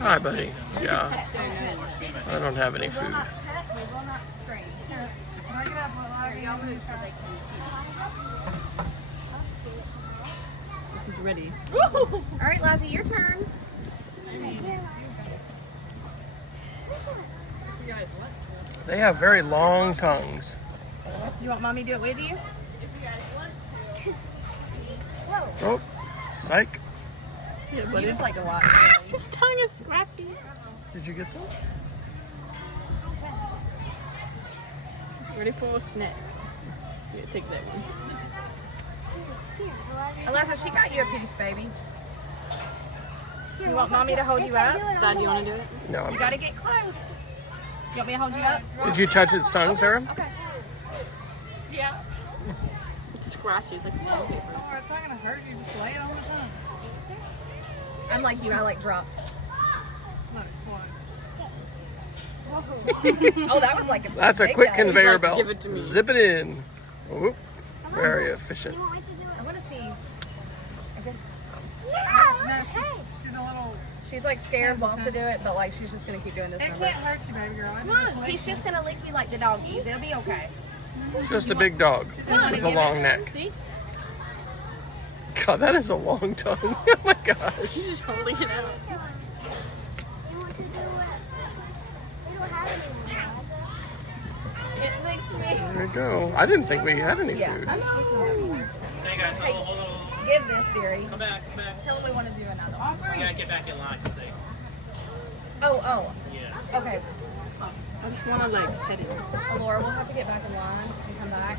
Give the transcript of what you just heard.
Hi, buddy. Yeah, Touch their nose. I don't have any food. We will not scream. Y'all move so they can He's ready. All right, Lazzy, your turn. They have very long tongues. You want mommy to do it with you? Oh, psych. Yeah, You buddy. just like to watch. His tongue is scratchy. Did you get some? Ready for a snack. Yeah, take that one. Eliza, she got you a piece, baby. You want mommy to hold you up? Dad, do you want to do it? No. You gotta get close. You want me to hold you up? Did you touch its tongue, Sarah? Okay. Yeah. It's scratchy. It's like sandpaper. It's not gonna hurt you. Just lay it on the tongue. I'm like you. I like drop. Look, watch. Oh, that was like a That's a big quick guy. conveyor like, belt. give it to me. Zip it in. Whoop. Very efficient. I want to see. I guess No, she's a little. she's like scared, wants to do it, but like she's just gonna keep doing this. It number. can't hurt you, baby girl. Come on, he's just gonna lick you like the doggies. It'll be okay. Just a big dog Come on, with a give it long to neck. him, See? God, that is a long tongue. Oh my gosh. He's just holding it out. There we go. I didn't think we had any Yeah. food. Hey guys, Hey, hold on. give this, dearie. Come back, come back. Tell him we want to do another one. You gotta get back in line, see. Oh, Yeah. okay. I just want to like pet it. Laura, we'll have to get back in line and come back.